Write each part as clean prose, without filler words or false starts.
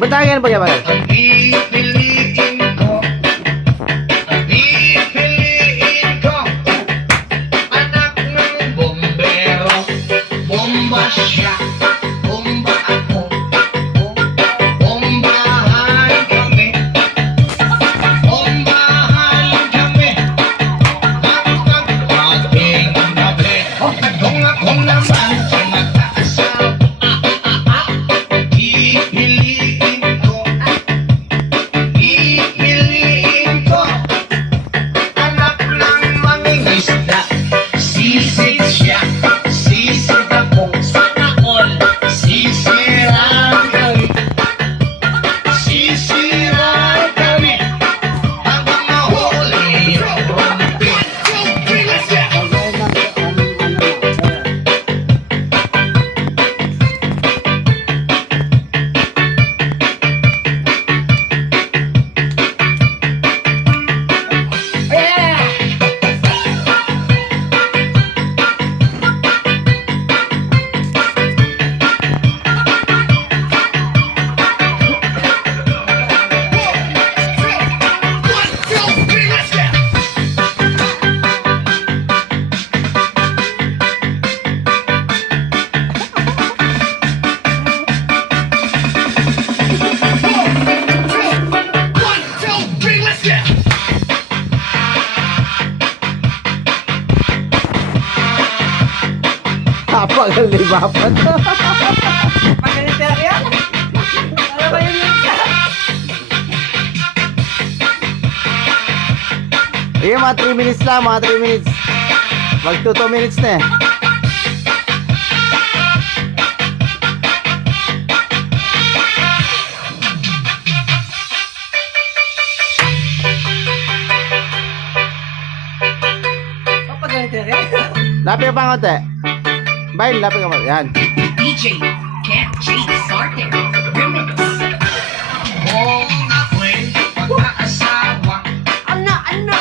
Ba't tayo ganun pag-yaman? Pipiliin ko, pipiliin ko, anak ng bombero, bomba siya, bomba ako, bombahan kami, hanggang ating gabi. Kung ako naman ay mag-aasawa, pipiliin ko, anak ng mangingisda, sisid siya, sisid ako, sana all, sisiraan kami, hanggang mahuli yung rumpi. Kapag ang libapan. Maganito yan. Ano ba yun yung isa? Sige, mga 3 minutes lang, mga 3 minutes. Mag 2 minutes na eh. Maganito yan. Lapit ka pa konti. Bye, lapit ka pa. Yan. DJ Cat J Sarkin Remix. Kung ako'y mag-aasawa, Ano?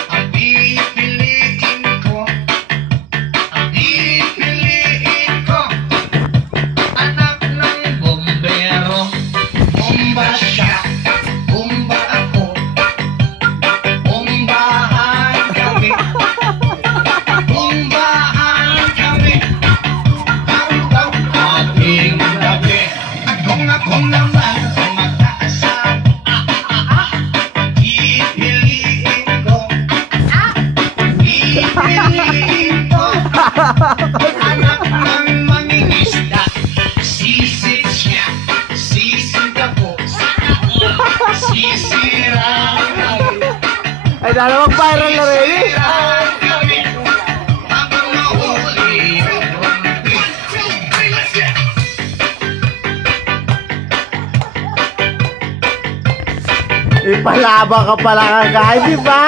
ang pipiliin ko, anak ng bombero, bomba siya, bomba ako, bombahan kami, hanggang ating gabi. At kung ako naman ay mag-aasawa, pipiliin ko, anak ng mangingisda, sisid siya, sisid ako, sisiraan kami, Ay, dalawang viral na rin eh. hanggang mahuli yung rumpi. Ipalaba ka pala kagay, di ba?